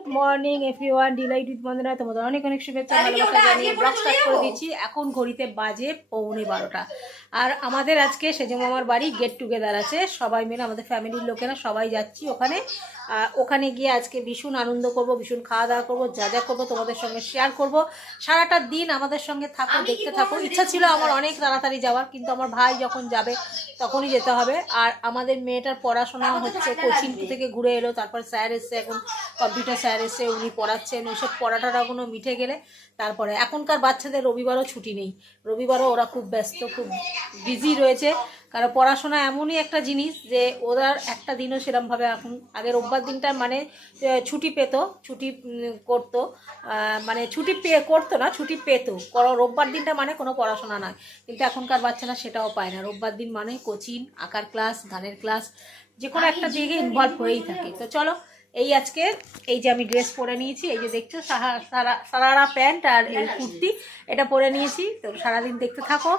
Good morning everyone, delight with Bandana তোমাদের অনেক অনেক শুভেচ্ছা ভালোবাসা জানিয়ে ব্লগ স্টার্ট করে দিচ্ছি। এখন ঘড়িতে বাজে 11:15 আর আমাদের আজকে সেজে মামার বাড়ি গেট টুগেদার আছে, সবাই মিলে আমাদের ফ্যামিলির লোকেরা সবাই যাচ্ছি ওখানে। ওখানে গিয়ে আজকে ভীষণ আনন্দ করব, ভীষণ খাওয়া দাওয়া করবো, যা যা করবো তোমাদের সঙ্গে শেয়ার করব। সারাটা দিন আমাদের সঙ্গে থাকো, দেখতে থাকো। ইচ্ছা ছিল আমার অনেক তাড়াতাড়ি যাওয়ার, কিন্তু আমার ভাই যখন যাবে তখনই যেতে হবে। আর আমাদের মেয়েটার পড়াশোনা হচ্ছে, কোচিং থেকে ঘুরে এলো, তারপর স্যার এসছে, এখন কম্পিউটার স্যার এসে উনি পড়াচ্ছেন, ওইসব পড়াটাগুলো মিটে গেলে তারপরে। এখনকার বাচ্চাদের রবিবারও ছুটি নেই, রবিবারও ওরা খুব ব্যস্ত, খুব বিজি রয়েছে। কারণ পড়াশোনা এমনই একটা জিনিস যে ওরা একটা দিনও সেরকমভাবে এখন, আগে রোববার দিনটা মানে ছুটি পেত, ছুটি করতো, মানে ছুটি করতো না, ছুটি পেত। রোববার দিনটা মানে কোনো পড়াশোনা নয়, কিন্তু এখনকার বাচ্চারা সেটাও পায় না। রোববার দিন মানে কোচিং, আঁকার ক্লাস, গানের ক্লাস, যে কোনো একটা দিকে ইনভলভ হয়েই থাকে। তো চলো, এই আজকে এই যে আমি ড্রেস পরে নিয়েছি, এই যে দেখছো সারারা প্যান্ট আর এই কুর্তি, এটা পরে নিয়েছি। তো সারাদিন দেখতে থাকো,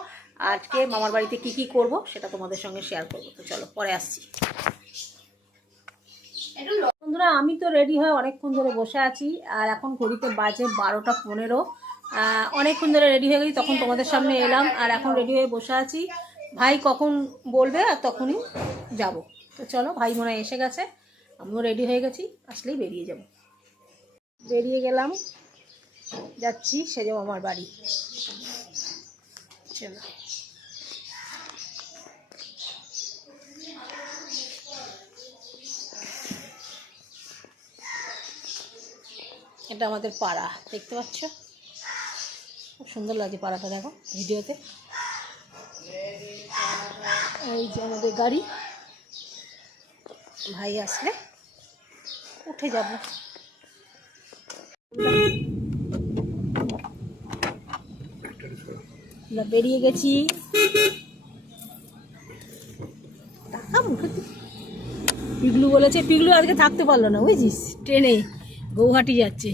আজকে মামার বাড়িতে কি কি করব সেটা তোমাদের সঙ্গে শেয়ার করবো। তো চলো পরে আসছি। বন্ধুরা, আমি তো রেডি হয়ে অনেকক্ষণ ধরে বসে আছি, আর এখন ঘড়িতে বাজে 12:15। অনেকক্ষণ ধরে রেডি হয়ে গেছি, তখন তোমাদের সামনে এলাম, আর এখন রেডি হয়ে বসে আছি। ভাই কখন বলবে আর তখনই যাব। তো চলো, ভাই মনে হয় এসে গেছে, আমিও রেডি হয়ে গেছি, আসলেই বেরিয়ে যাব। বেরিয়ে গেলাম, যাচ্ছি সেজে মামার বাড়ি। চলো। এটা আমাদের পাড়া, দেখতে পাচ্ছ, খুব সুন্দর লাগছে পাড়াটা, দেখো ভিডিওতে। এই যে আমাদের গাড়ি, ভাই আসলে উঠে যাব। বেরিয়ে গেছি। পিগলু বলেছে, পিগলু আজকে থাকতে পারলো না বুঝছিস, ট্রেনে গৌহাটি যাচ্ছে।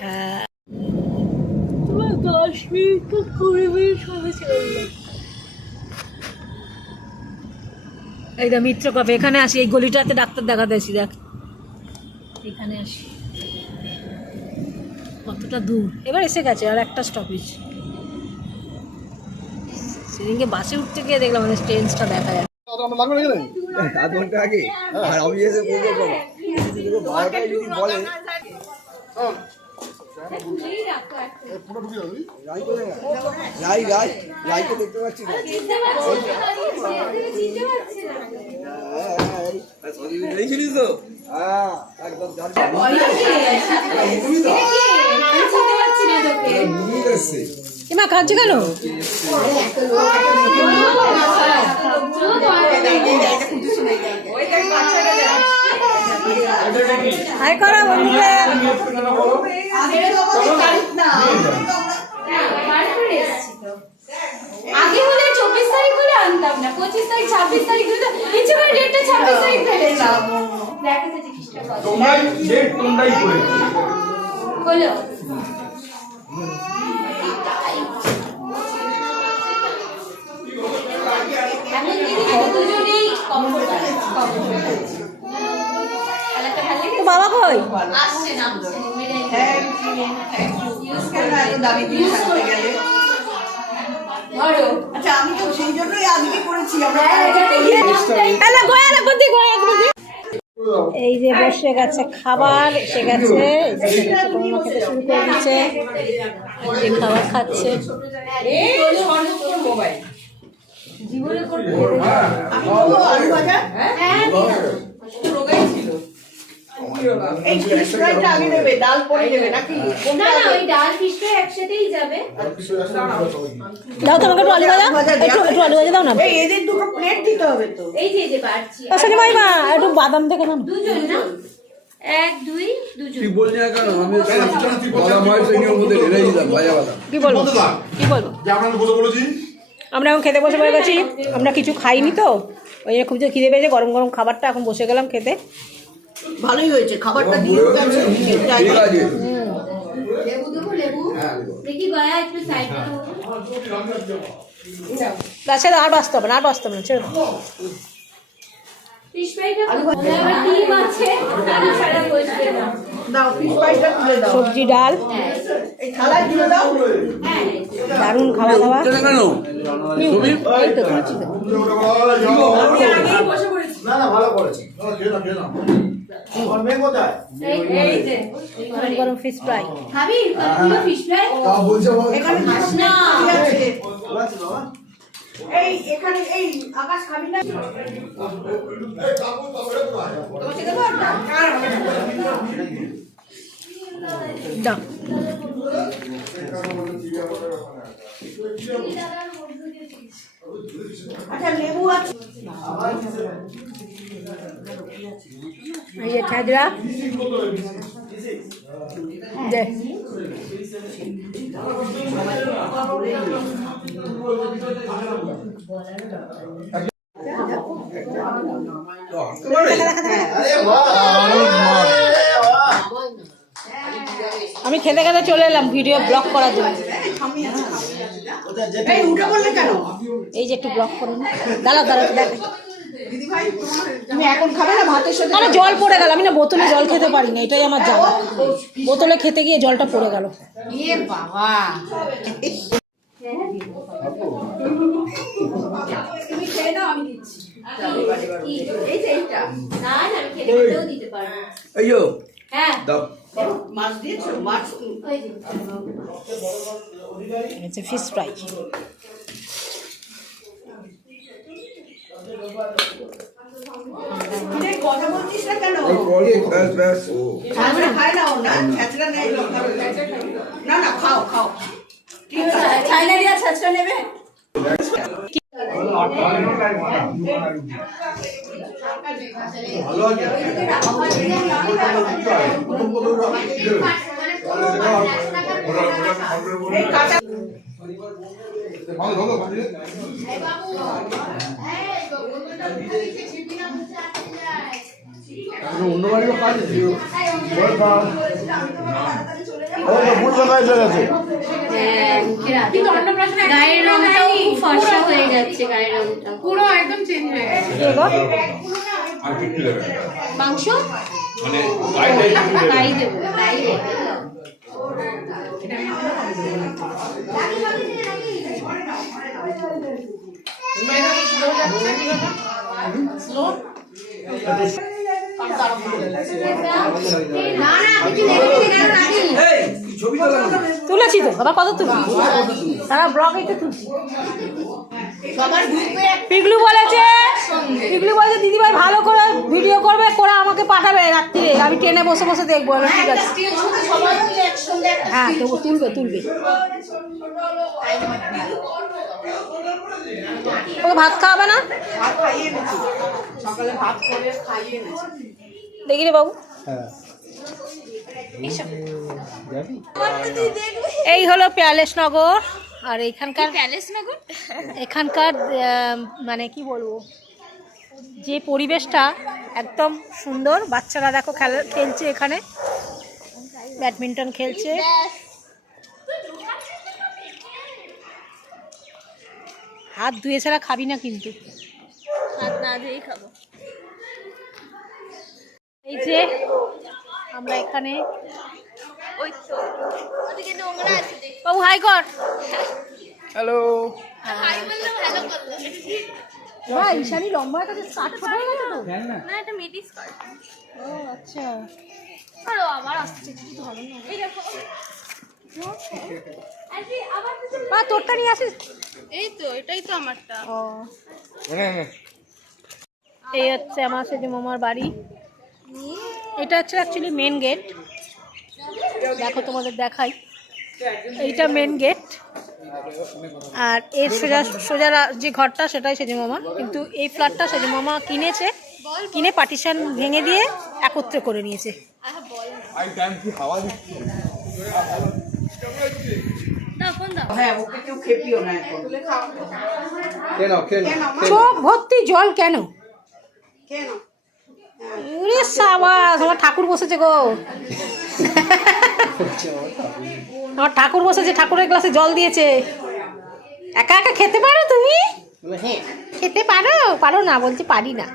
হ্যাঁ, তোমার 10 মিনিট তো 20 মিনিট হবে ছেড়ে দিলাম। এই দা মিত্র কাপে, এখানে আসি, এই গলিটাতে ডাক্তার দেখাতে আসি, দেখ এখানে আসি, কতটা দূর। এবার এসে গেছে, আর একটা স্টপেজ। সেদিনকে বাসে উঠতে গিয়ে দেখলাম মানে ট্রেনটা দেখা যায়। মা কাঁদছে কেন? হাই করা বন্ধুরা, আগে হলে 24 তারিখ হলে আনতাম না, 25 তারিখ 26 তারিখ হলে ইচ্ছে করে ডেটটা 26 তারিখ ফেলেছিলাম। দেখো তো জিনিসটা কত তোমরাই ডেট তোমরাই করেছো হলো। এখন দিদি দুজনেই কমফোর্ট আছে। তো বাবা কই? আসছে নামছে মেরে ইউজ করতে গেলে ধরো। আচ্ছা, আমি তো সেই জন্যই আজকে করেছি। এই যে বসে গেছে খাবার, এসে গেছে, খেতে শুরু করে দিচ্ছে, যে খাবার খাচ্ছে। জীবনে করতে আলু ভাজা এই ফিশ ফ্রাইটা আগে দেবে, ডাল পরে দেবে নাকি? না না, ওই ডাল ফিশ ফ্রাই একসাথেই যাবে। দাও তো আমাকে একটু আলু ভাজা, একটু আলু ভাজা দাও না। এই এদের দুটো প্লেট দিতে হবে তো। এই যে পারছি। আসলে ভাই মা একটু বাদাম থেকে নাও। দুজন না, 1 2 দুজন। তুই বললি না কেন? আমি বলা মাইসে নিয়ম মধ্যে ঢেলে দিলাম ভাজা বাদাম। কি বলবো কি বলবো, যে আপনাকে বলেছি আমরা এখন খেতে বসে পড়ে গেছি। আমরা কিছু খাইনি তো, ওই খুব যে খিদে পেয়েছে, গরম গরম খাবারটা এখন বসে গেলাম খেতে। ভালোই হয়েছে খাবারটা, দিয়ে গেছে। ঠিক আছে। লেবু দেবো, লেবু দেখি গয়া একটু সাইড করো। তাছাড়া আর বাঁচতে হবে না, আর বাঁচতে হবে না, ছেড়ে দাও। ফিশ ফ্রাইটা আমার টিম আছে আমি ছাড়া বসবে না। দাও ফিশ ফ্রাইটা তুলে দাও, সবজি ডাল, এই থালায় তুলে দাও। হ্যাঁ দারুণ খাওয়া দাওয়া। কেন এই তো খাচ্ছি তো। না না ভালো করেছি খেয়ে না আমার মেয়ে কোথায় এই যে গরম গরম ফিশ ফ্রাই। খাবি তুই ফিশ ফ্রাই এখানে খাস না কি আছে? আছে বাবা এই এখানে এই আকাশ খাবি না? তোমাকে দেবো না? আর হবে না। দাও। আচ্ছা লেবু আছে? এই যে ছেঁচড়া দে। আমি খেতে খেতে চলে এলাম ভিডিও ব্লগ করার জন্য। এই উঠে বললে কেন? এই যে একটু ব্লগ করে নি। দাঁড়াও দাঁড়াও দেখ। দিদি ভাই তুমি এখন খাবে না ভাতের সাথে? আরে জল পড়ে গেল, আমি না বোতলে জল খেতে পারি না, এটাই আমার জ্বালা। বোতলে খেতে গিয়ে জলটা পড়ে গেল। ইয়ে বাবা, তুমি খেয়ে নাও আমি দিচ্ছি। এই যে এইটা না না আমি খেতে খেতেও দিতে পারবো। এই যো হ্যাঁ দাও মাছ দিয়েছো? মাছ ওই যে হচ্ছে ফিশ ফ্রাই। তুই কথা বলছিস না কেন? ব্যাস ব্যাস আমরা খাই না ও না, ছেঁচড়া নেই। না না খাও খাও, ঠিক আছে। চাইনা দিয়া ছাচটা নেবে ভালো আছে এই কাঁচা অন্য বাড়িরও কাজ আছে বুড়ো এসে গেছে কিন্তু অন্নপ্রাশনে গায়ের রংটাও খুব ফর্সা হয়ে যাচ্ছে, গায়ের রংটা পুরো একদম চেঞ্জ হয়ে গেছে। কি গো? আর কি দেবে মাংস মানে গাইডাই গাই দেবো গাই দেবো না না কিছু নেই ছবি তোলা তুলেছি তো, আবার কত তুলছি? সারা ব্লগ এটা তুলছি। সবার গ্রুপে পিগলু বলেছে, পিগলু বলেছে দিদি ভাই ভালো করে ভিডিও করবে, করে আমাকে পাঠাবে রাত্রিরে, আমি ট্রেনে বসে বসে দেখবো। আমি ঠিক আছে, সবাই মিলে একসঙ্গে একটা হ্যাঁ তবু তুলবে তুলবে। ওকে ভাত খাওয়াবে না? ভাত খাইয়ে এনেছি, সকালে ভাত করে খাইয়ে এনেছি। দেখি রে বাবু। এই হলো প্যালেসনগর। আর এখানকার এখানকার মানে কি বলবো, যে পরিবেশটা একদম সুন্দর। বাচ্চারা দেখো খেলছে, এখানে ব্যাডমিন্টন খেলছে। হাত ধুয়ে ছাড়া খাবি না কিন্তু, হাত না ধুয়েই খাবো। এই যে আমরা এখানে। ওই তো ওদিকে নোংরা আছে দেখ। বাবু হাই কর। হ্যালো হাই বললে ভালো করলো। ভাই ঈশানি লম্বা কাছে স্কার্ট ছোট হয়ে গেছে তো। না এটা মিডি স্কার্ট। ও আচ্ছা। আরে আবার আসছে কিছু হবে না। এই দেখো আরে আবার কিছু মা তোরটা নিয়ে আসিস। এই তো এটাই তো আমারটা। ও এই হচ্ছে আমার সেজে মামার বাড়ি। এটা হচ্ছে অ্যাকচুয়ালি মেন গেট। দেখো তোমাদের দেখাই, এইটা মেন গেট। আর এর সোজা সোজা যে ঘরটা সেটাই সেজে মামা, কিন্তু এই ফ্ল্যাটটা সেজে মামা কিনেছে, কিনে পার্টিশন ভেঙে দিয়ে একত্রে করে নিয়েছে। আই টাইম কি হাওয়া দিচ্ছে দাও ফোন দাও। হ্যাঁ ওকে কেউ খেপিও না এখন। কেন কেন চোখ ভর্তি জল কেন? কেন? ওরে সাবাস, আমার ঠাকুর বসেছে গো। আমার ঠাকুর বসেছে, ঠাকুরের গ্লাসে জল দিয়েছে। একা একা খেতে পারো তুমি? হ্যাঁ খেতে পারো? পারো না, বলছি পারি না।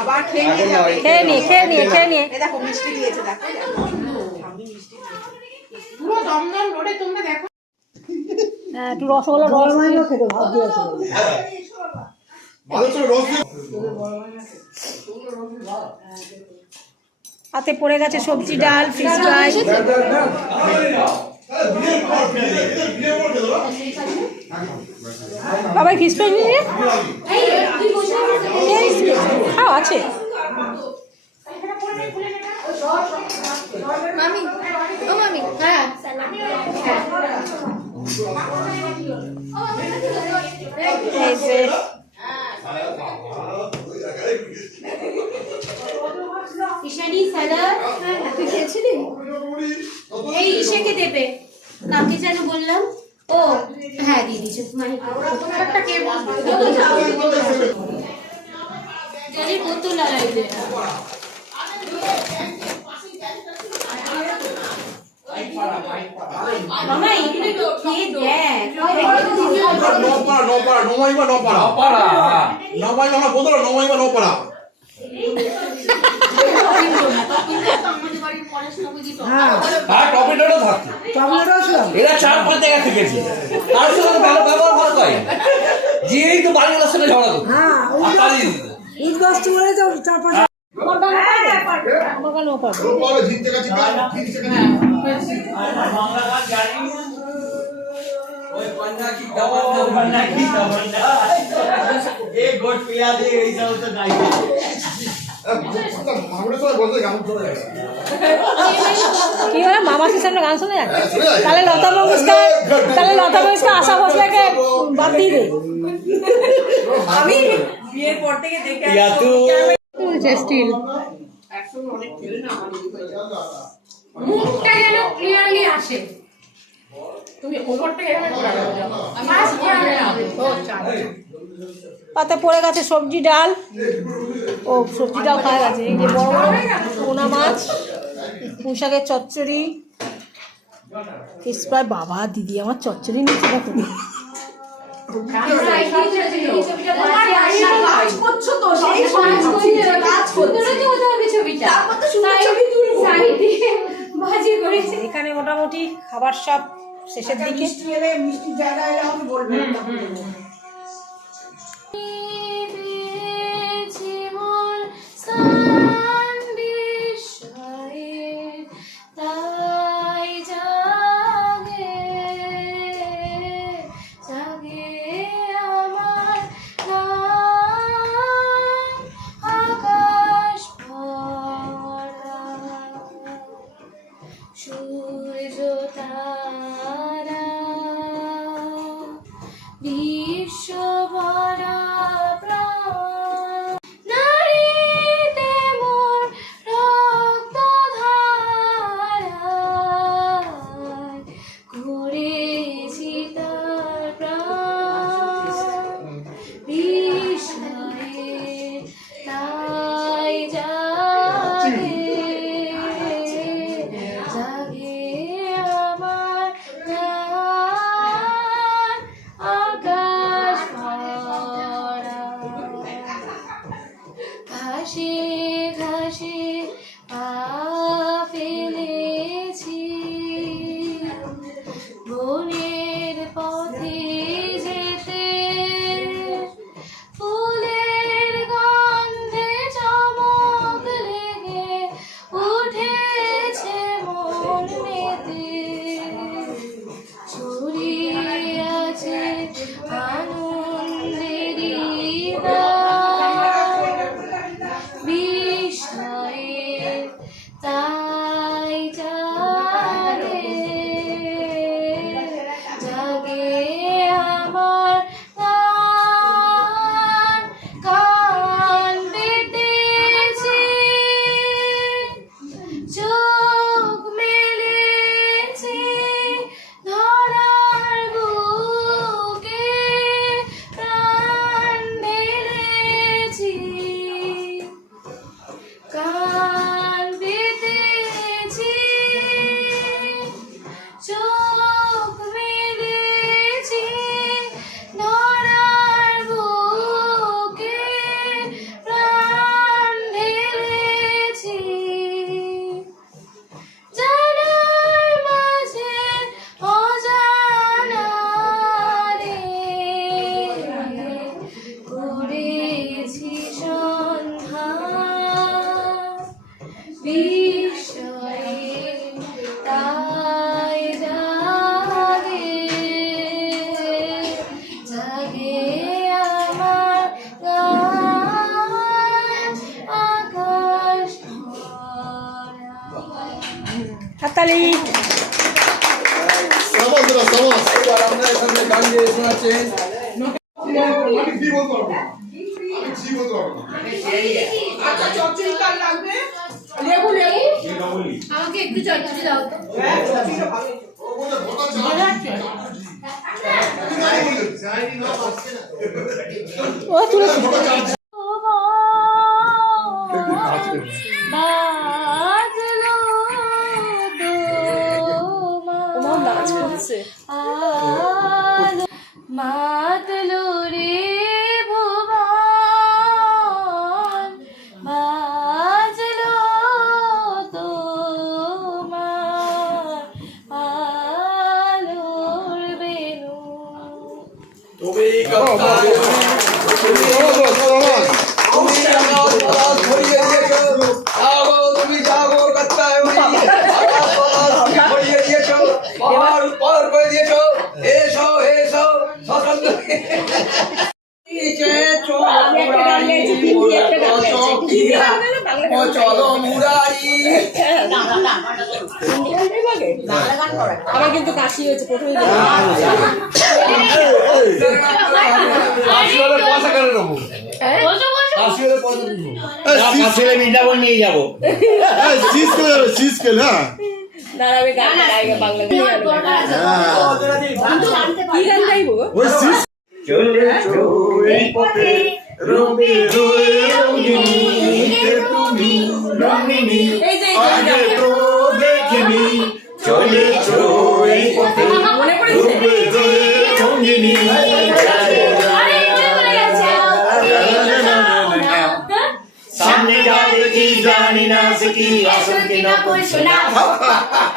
আবার খেয়ে নিয়ে যাবে। খেয়ে নিয়ে খেয়ে নিয়ে খেয়ে নিয়ে এই দেখো মিষ্টি দিয়েছে, দেখো দেখো। আমি মিষ্টি পুরো দমদম রোডে তোমরা দেখো। হ্যাঁ, একটু রসগোল্লা রস খেতে ভাব দিয়েছে। ভালো করে রস দিয়ে হাতে পড়ে গেছে সবজি ডাল ফিশ ফ্রাই। বাবাই ফিশ ফ্রাই নিয়ে খাও আছে। মামি ও মামি হ্যাঁ এই যে ঈশানী স্যালাড তুই খেয়েছিলি? এই ঈশাকে দেবে, কাকে যেন বললাম। ও হ্যাঁ দিয়ে দিয়েছে একটা কে জলের বোতল লাগবে। মামা এগুলো একটু খেয়ে দেখ। আর টমেটোও থাকছে। এরা 4-5 জায়গা থেকেছে। তার সঙ্গে ব্যবহার ভালো হয়। যেই তো বাড়িওয়ালার সাথে ঝগড়া করতো। হ্যাঁ, জিততে গেছি কি বলে মামাসির সামনে গান শোনা যাচ্ছে? তাহলে লতা মঙ্গেশকর আশা ভোসলেকে বাদ দিয়ে দে। আমি বিয়ের পর থেকে দেখে স্টিল মুখটা যেন ক্লিয়ারলি আসে। তুমি ওপরটা এভাবে করে দাও। ফার্স্ট করে নাও। ও চাল। পাতে পড়ে গেছে সবজি ডাল। ও সবজিটাও খাওয়া গেছে। এই যে বড় বড় পোনা মাছ, পুঁই শাকের চচ্চড়ি, ফিশ ফ্রাই। বাবা দিদি আমার চচ্চড়ি নিচ্ছে না তুমি। কাজ করছো তো, সেই সময় কাজ ছবিটা তারপর তো সুন্দর ছবি তুলবো। ভাজি করেছে। এখানে মোটামুটি খাবার সব শেষের দিকে। মিষ্টি এলে মিষ্টির জায়গা এলে আমাকে বলবে। সূর্য তারা বিশ্ব ভরা প্রাণ, নারীতে মোর রক্ত ধারায় ঘুরেছি তার প্রাণ বিষয়ে তাই জাগে জাগে আমার প্রাণ আকাশ ভরা। ঘাসে ঘাসে পা ফেলেছি, বনের পথে যেতে ফুলের গন্ধে চমক লেগে উঠেছে মন মেতে, ছড়িয়ে আছে আনন্দেরই গান। হাততালি। সাবাস দাদা, সাবাস। এবার আপনাদের সামনে গান গেয়ে শোনাচ্ছেন আমি কি বলতে পারবো না। আমি কি বলতে পারবো না। আচ্ছা চচ্চড়ি কার লাগবে লেবু লেবু আমাকে একটু চচ্চড়ি দাও তো। ও বলে ভোটা চাই। ও তুলে বাজলো তোমার নাচ করছে। আলো মাতলো রে ভুবন, বাজলো তোমার আলোর বেনু। তুমি কপ্তান তুমি জাগাও পলাশ ভরিয়ে দিয়েছো জাগো তুমি জাগো কত্তায় ভরিয়ে দিয়েছো পাহাড় পার করে দিয়েছো এসো এসো সসন্দ চলো মুরারি আমার কিন্তু কাশি হয়েছে প্রথমে। পয়সা কেন নেবো পয়সা নেবো ছেলে বৃন্দাবন নিয়ে যাবো। শীষ খেলে হ্যাঁ। দাঁড়াবে গান গাইবে বাংলা গান। কি গান গাইবো? ওই শীষ চলেছো এই পথে রবে রয়ে রঙিনী তুমি রঙিনী এই যে আগে তো দেখিনি চলেছো এই পথে মনে পড়েছে? রবে রয়ে রঙিনী সামনে যা দেখি জানি না সে কি আসল কি নকল শোনা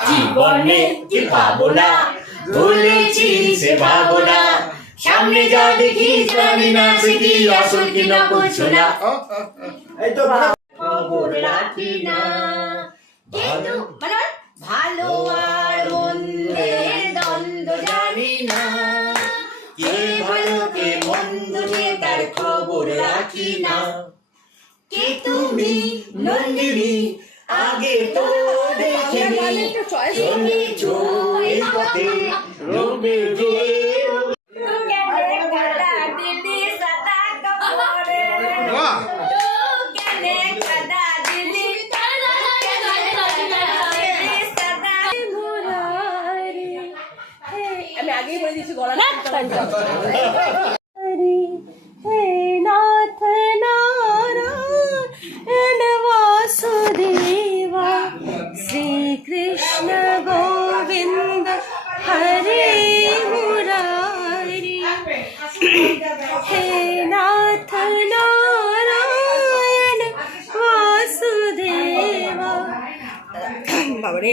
জীবনে কি পাবো না বলেছি সে ভাবো না সামনে যা দেখি জানি না সে কি আসল কি নকল শোনা এই তো খবর রাখি না কিন্তু মানে ভালো আর মন্দের দ্বন্দ্ব জানি না কে ভালো কে মন্দ নিয়ে তার খবর রাখি না কে তুমি নন্দিনী আগে তো দেখিনি চলেছো এই পথে রবে রয়ে আমি আগেই বলে দিয়েছি গলা हे नाथ नारायण वासुदेवा श्री कृष्ण गोविंद हरे मुरारी हे नाथ नारायण वासुदेवा। বাবারে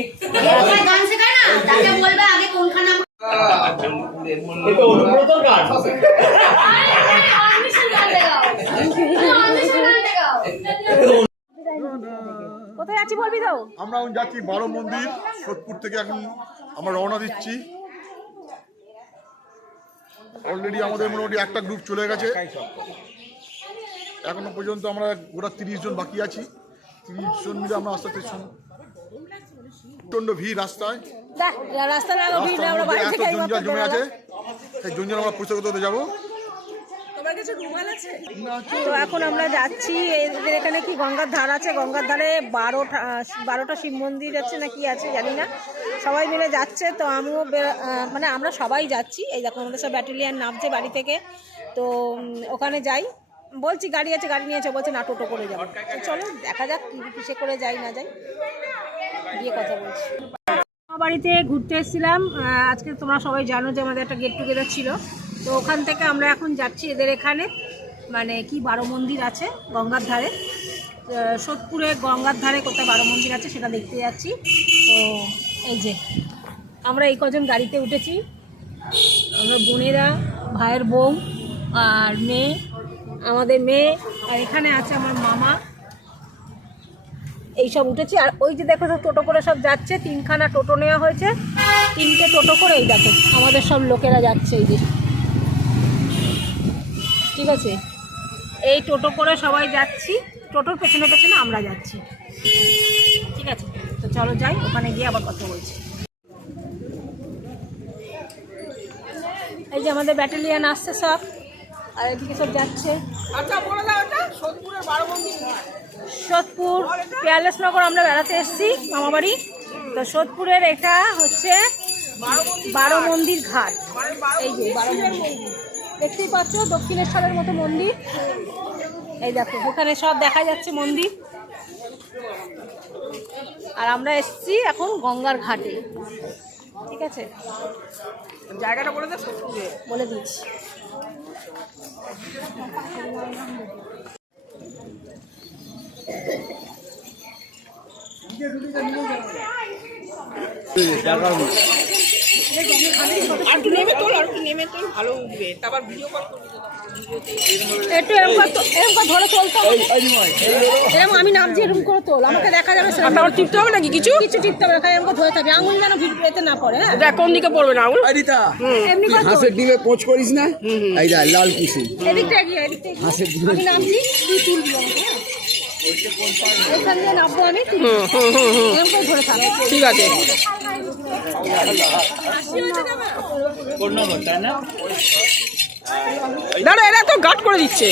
गान से गाना ताकि बोलबे आगे कौन खाना এটা অনুব্রতর গান কোথায় আছি বলবি তো? আমরা এখন যাচ্ছি বারো মন্দির সোদপুর থেকে। এখন আমরা রওনা দিচ্ছি। অলরেডি আমাদের মোটামুটি একটা গ্রুপ চলে গেছে। এখনো পর্যন্ত আমরা গোটা 30 জন বাকি আছি। 30 জন মিলে আমরা আস্তে আস্তে প্রচণ্ড ভিড় রাস্তায়। রাস্তা না ভিড় না, রাস্তার আমরা মধ্যে বাড়ি এত থেকে জঞ্জাল জমে আছে, সেই জঞ্জাল আমরা পরিষ্কার করতে যাবো। তোমার কাছে রুমাল আছে? তো এখন আমরা যাচ্ছি, এদের এখানে কি গঙ্গার ধার আছে, গঙ্গার ধারে 12টা শিব মন্দির আছে না কি আছে জানি না, সবাই মিলে যাচ্ছে। তো আমিও মানে আমরা সবাই যাচ্ছি। এই দেখো আমাদের সব ব্যাটালিয়ান নামছে বাড়ি থেকে। তো ওখানে যাই, বলছি গাড়ি আছে, গাড়ি নিয়েছে, বলছে না টোটো করে যাবো। চলো দেখা যাক কিসে করে যাই না যাই, গিয়ে কথা বলছি। বাড়িতে ঘুরতে এসেছিলাম আজকে, তোমরা সবাই জানো যে আমাদের একটা গেট টুগেদার ছিল। তো ওখান থেকে আমরা এখন যাচ্ছি এদের এখানে, মানে কি 12 মন্দির আছে গঙ্গার ধারে, সোদপুরে গঙ্গার ধারে কোথায় 12 মন্দির আছে সেটা দেখতে যাচ্ছি। তো এই যে আমরা এই কজন গাড়িতে উঠেছি, আমরা বোনেরা, ভাইয়ের বউ আর মেয়ে, আমাদের মেয়ে, আর এখানে আছে আমার মামা, এইসব উঠেছি। আর ওই যে দেখো সব টোটো করে সব যাচ্ছে, 3খানা টোটো নেওয়া হয়েছে, 3টে টোটো করে এই দেখো আমাদের সব লোকেরা যাচ্ছে। এই যে ঠিক আছে, এই টোটো করে সবাই যাচ্ছি, টোটোর পেছনে পেছনে আমরা যাচ্ছি। ঠিক আছে। তো চলো যাই, ওখানে গিয়ে আবার কথা বলছি। এই যে আমাদের ব্যাটালিয়ান আসছে সব, আর এদিকে সব যাচ্ছে। সোদপুর পিয়ালেশনগর আমরা বেড়াতে এসেছি মামাবাড়ি। তো সোদপুরের এটা হচ্ছে 12 মন্দির ঘাট। এই যে 12 মন্দির দেখতেই পাচ্ছ, দক্ষিণেশ্বরের মতো মন্দির। এই দেখো ওখানে সব দেখা যাচ্ছে মন্দির। আর আমরা এসেছি এখন গঙ্গার ঘাটে, ঠিক আছে? জায়গাটা বলে দে, বলে দিচ্ছি। একটু নেমে তোল, ভালো উঠবে, তারপর ভিডিও কল করবি। একটু এরকম ধরে চলতে হবে, এরকম আমি নামছি এরকম করে তোল, আমাকে দেখা যাবে। তারপর টিপতে হবে নাকি কিছু কিছু টিপতে হবে না, খালি আমাকে ধরে থাকবে, আঙুল যেন ভিডিওতে না পড়ে। হ্যাঁ, দেখ কোন দিকে পড়বে না আঙুল। এমনি করে তোল। হাঁসের ডিমে পোঁচ করিস না, এই যা লাল কুশি এদিকটা এগিয়ে, এদিকটা এগিয়ে। হাঁসের ডিমে আমি নামছি, তুই তুলবি আমাকে। হ্যাঁ, এখান দিয়ে নামবো আমি, এরকম করে ধরে থাকবো। ঠিক আছে। দাঁড়া, এরা তো গার্ড করে দিচ্ছে।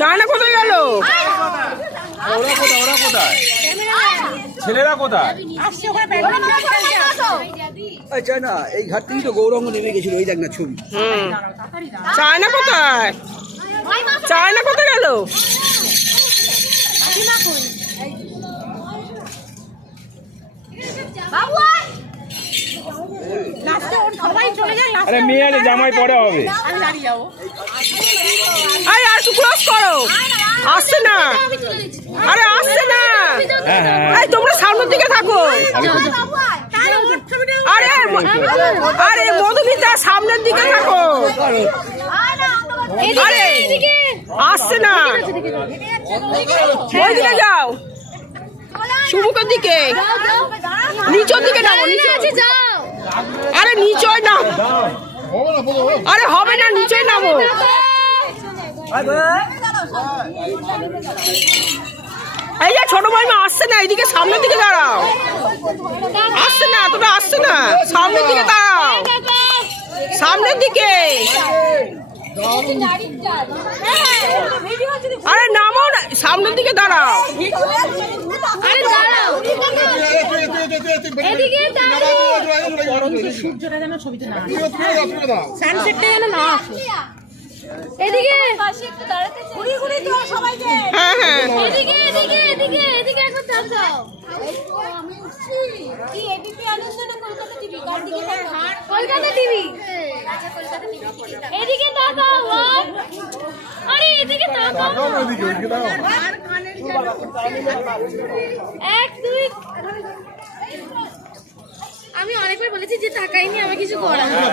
চায়না কোথায় গেল? ওরা কোথায়? ছেলেরা কোথায়? আচ্ছা না, এই ঘাট থেকে তো গৌরাঙ্গ নেমে গেছিল, ওই দেখ না ছবি। চায়না কোথায়? চায়না কোথায় গেল? আরে মেয়ে আছে, জামাই পরে হবে। আরে আর একটু ক্লোজ করো, আসছে না। আরে আসছে না। এই তোমরা সামনের দিকে থাকো। আরে আরে মধুমিতা সামনের দিকে থাকো। আরে আসছে না, ওইদিকে যাও, শুভকের দিকে, নিচের দিকে নামো, নিচে। আরে নিচে নাম, আরে হবে না, নিচে নামো। এই যে ছোট ভাই আসছে না, এইদিকে সামনের দিকে দাঁড়াও। আসছে না, তোমরা আসছে না, সামনের দিকে দাঁড়াও, সামনের দিকে। আরে নামো না, সামনের দিকে দাঁড়াও। সূর্যটা যেন ছবিতে না আসে, সানসেটটা যেন না আসে। এদিকে ঘুরি ঘুরি তো সবাইকে। হ্যাঁ হ্যাঁ, এদিকে এদিকে এদিকে এদিকে একবার তাকাও। আমি উঠছি কি এবিপি আনন্দ না কলকাতা টিভি? কার দিকে তাকাও? কলকাতা টিভি। আচ্ছা কলকাতা টিভি। এদিকে তাকাও। আরে এদিকে তাকাও। এক দুই। আমি অনেকবার বলেছি যে তাকাইনি, আমি কিছু করার নেই।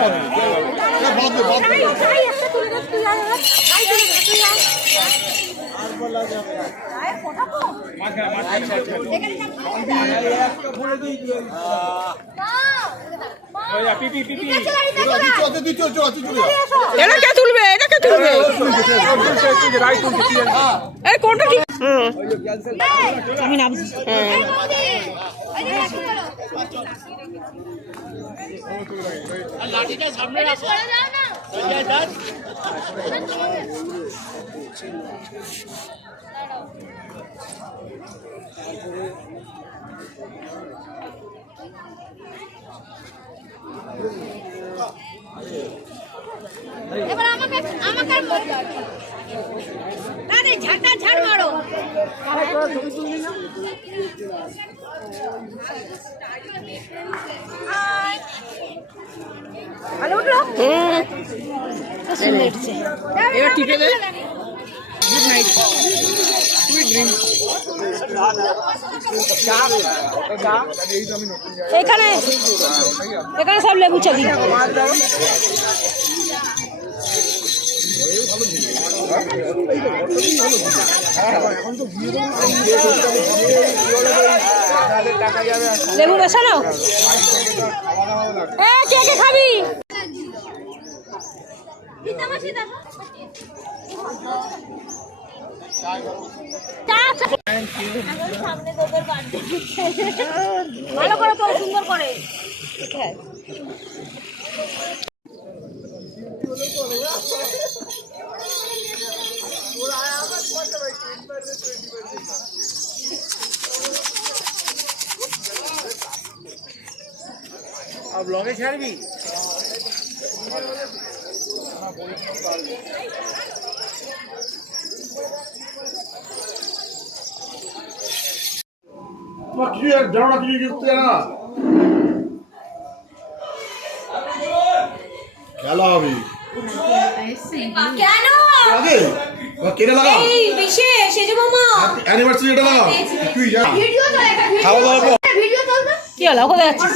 এটা কে তুলবে? এটা কে তুলবে? এই কোনটা ঠিক? আমি নামছি। এবার আমাকে আমাকে আরে ঝাঁটা ঝাড় মারো। ভালো উঠলো? এবার টিপে দে। Good night. এখানে এখানে সব লেবু চাবি। লেবু মেশানো। কে কে খাবি? ভালো করে তো সুন্দর করে। अब लगे ছাড়বি কিছু জানো না, কিছু যুক্ত জানো না, খেলা হবে কেন আগে কেটে লাগাও এই বিশেষ সেজে মামা অ্যানিভার্সারি এটা লাগাও তুই যা ভিডিও চলে খাওয়া দাওয়া কর। ভিডিও চলবে কি হলো কোথায় যাচ্ছিস?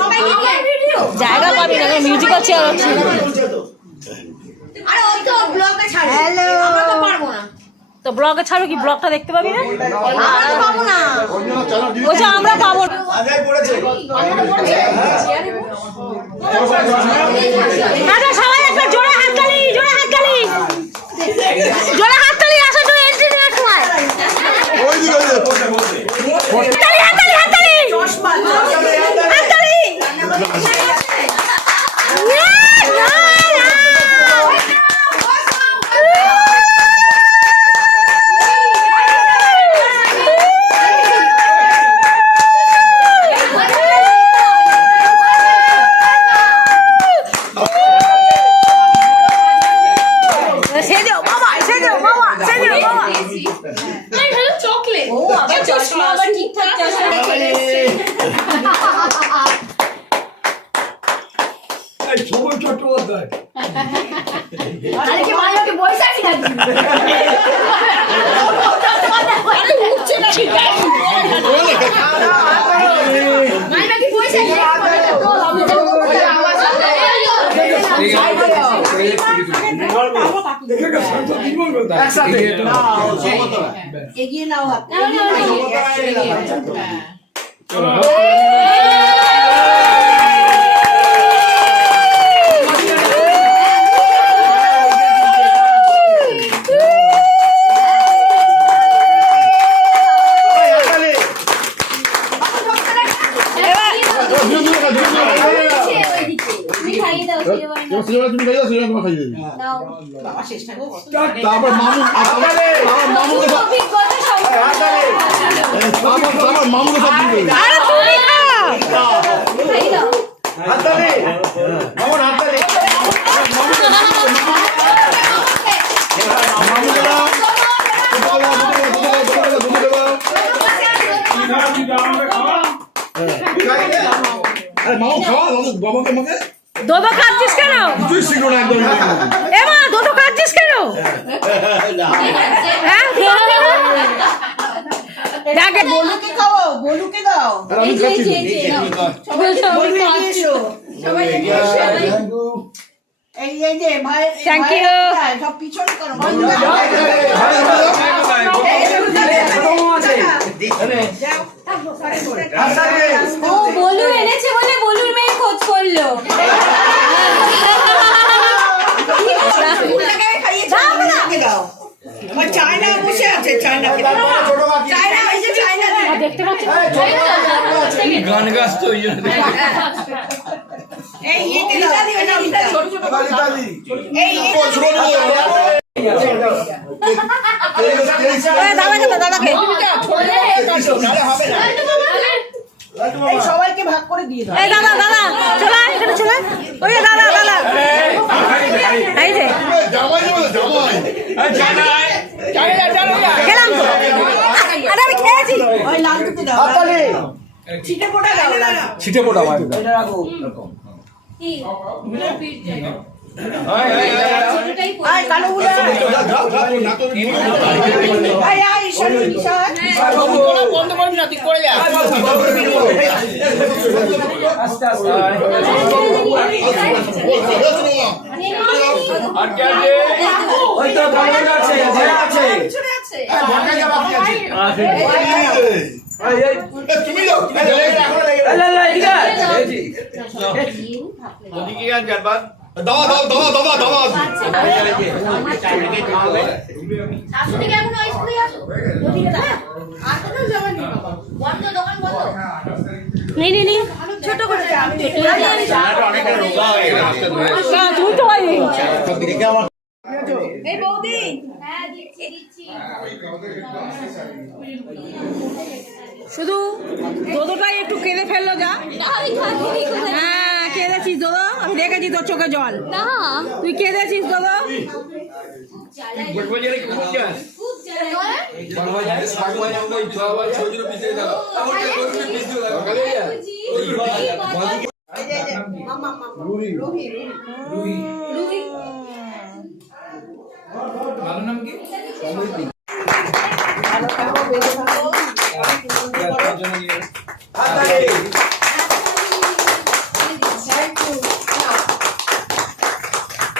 সবাই কি ভিডিও জায়গা পাবি না, মিউজিক্যাল চেয়ার হচ্ছে। আরে ওই তো ব্লগে ছাড়ে হ্যালো আমরা তো পারবো না তো ব্লগে ছাড়বে কি? ব্লগটা দেখতে পাবি না? আমরা তো পাবো না ওই জন্য চ্যানেল ডিলিট বলছে আমরা পাবো না। আচ্ছা সবাই একটা জোরে হাততালি, জোরে হাততালি, জোরে হাততালি। আসার জন্য এন্ট্রি নেওয়ার সময় ওই দিকে হাততালি, হাততালি, হাততালি, হাততালি। সেজো বাবা, সেজো বাবা, সেজো বাবা। চকলেট ও আবার চশমা আবার ঠিকঠাক চশমা সবুজ চট্টোপাধ্যায় আরে কি মাইকে বয়স আছে নাকি আরে উঠছে না ঠিক আছে মাইকে কি বয়স আছে তো আমি তো আওয়াজ আসে এগিয়ে নাও হাত তুমি খাই দাও, তুমি তোমার খাই দেবে। তারপর মামু মামুকে সব তারপর মামুকে সব দিয়ে দেবে। আরে তুমি খা। হাততালি মামুন হাততালি মামুকে দাও, আরে মামু খাওয়া বাবাকে মাকে দোদো খাচ্ছিস কেন? কিছুই শিখো না একদম। এ মা দোদো খাচ্ছিস কেন? হ্যাঁ ডাকে বলুকে খাও, বলুকে দাও। আর আমি খাচ্ছি সবাই এই এই যে ভাই Thank ভাই, you. সব পিছনে করো ও বলু এনেছে বলে বলুর মেয়ে খোঁজ করলো দাও আমার চায়না বসে আছে, চায়নাকে দাও। চায়না এই যে চায়না দেখতে পাচ্ছি গান গাছ তো ওই জন্য এই এতে দাও ছোট ছোট এই দাদাকে তো দাদাকে এই সবাইকে ভাগ করে দিয়ে দাও। এই দাদা দাদা চলে আয়, এখানে চলে আয়। ওই যে দাদা দাদা এই যে জামাই যাবে জামাই খেলাম তো। আরে আমি খেয়েছি। ওই লাল দুটো দাও। ছিটে ফোটা দাও লাল। ছিটে পোটা ভাই কি আয় কালো বুড়া আয় আয় ঈশানী ঈশান বন্ধ করবি না, তুই করে যা। দাওয়া দাও দাওয়া দাওয়া দাওয়া শাশুড়িকে এখন ওই স্কুলে আসো আর কোথাও যাবেন না বন্ধ দোকান বন্ধ নেই নেই নেই ছোট করে তুমি তো হয় এই বৌদি হ্যাঁ দিচ্ছি দিচ্ছি শুধু দোদোটাই একটু কেঁদে ফেললো যা। আমি খাচ্ছি হ্যাঁ কেঁদেছিস দোদো, আমি দেখেছি তোর চোখে জল, না তুই কেঁদেছিস দোদো।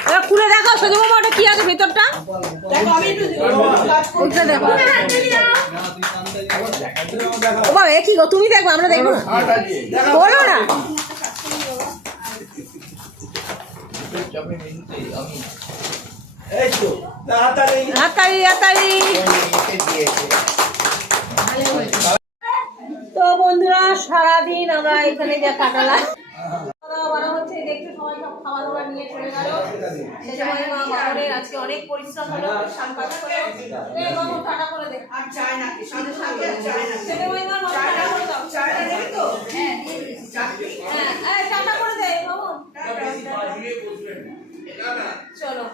এবার খুলে দেখো সেজো মামা ওটা কি আছে ভেতরটা, দেখো আমি একটু ওইটা দেখো। ও বাবা এ কি গো, তুমি দেখো আমরা দেখবো না, বলো না। হাততালি হাততালি। তো বন্ধুরা সারাদিন আমরা এখানে যা কাটালাম, হচ্ছে দেখতে সবাই সব খাওয়া দাওয়া নিয়ে চলে গেল। সেজন্য মা মামনের আজকে অনেক পরিশ্রম হলো, সাংবাদিক করে এই মামু টাটা করে দে। আর চায় না সাথে সাথে চায় না ছেলে মাইমা মামু টাটা করে দাও। চায়টা দেবে তো হ্যাঁ হ্যাঁ এই টাটা করে দে মামু। চলো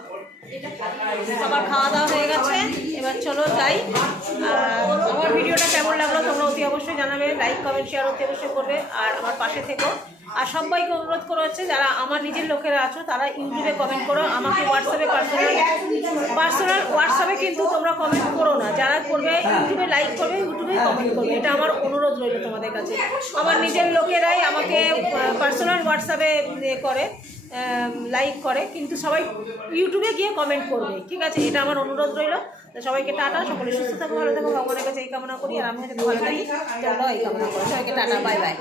সবার খাওয়া দাওয়া হয়ে গেছে, এবার চলো যাই। আর আমার ভিডিওটা কেমন লাগলো তোমরা অতি অবশ্যই জানাবে, লাইক কমেন্ট শেয়ার অতি অবশ্যই করবে, আর আমার পাশে থেকো। আর সবাইকে অনুরোধ করা হচ্ছে যারা আমার নিজের লোকেরা আছো তারা ইউটিউবে কমেন্ট করো, আমাকে হোয়াটসঅ্যাপে পার্সোনাল হোয়াটসঅ্যাপে কিন্তু তোমরা কমেন্ট করো না, যারা করবে ইউটিউবে লাইক করবে, ইউটিউবে কমেন্ট করবে, এটা আমার অনুরোধ রইল তোমাদের কাছে। আমার নিজের লোকেরাই আমাকে পার্সোনাল হোয়াটসঅ্যাপে করে লাইক করে, কিন্তু সবাই ইউটিউবে গিয়ে কমেন্ট করবে, ঠিক আছে? এটা আমার অনুরোধ রইল। তো সবাইকে টাটা, সকলে সুস্থ থাকো, ভালো থাকো, ভগবানের কাছে এই কামনা করি, আর আমি হয়তো ভালো থাকি, তোমরাও এই কামনা করো। সবাইকে টাটা, বাই বাই।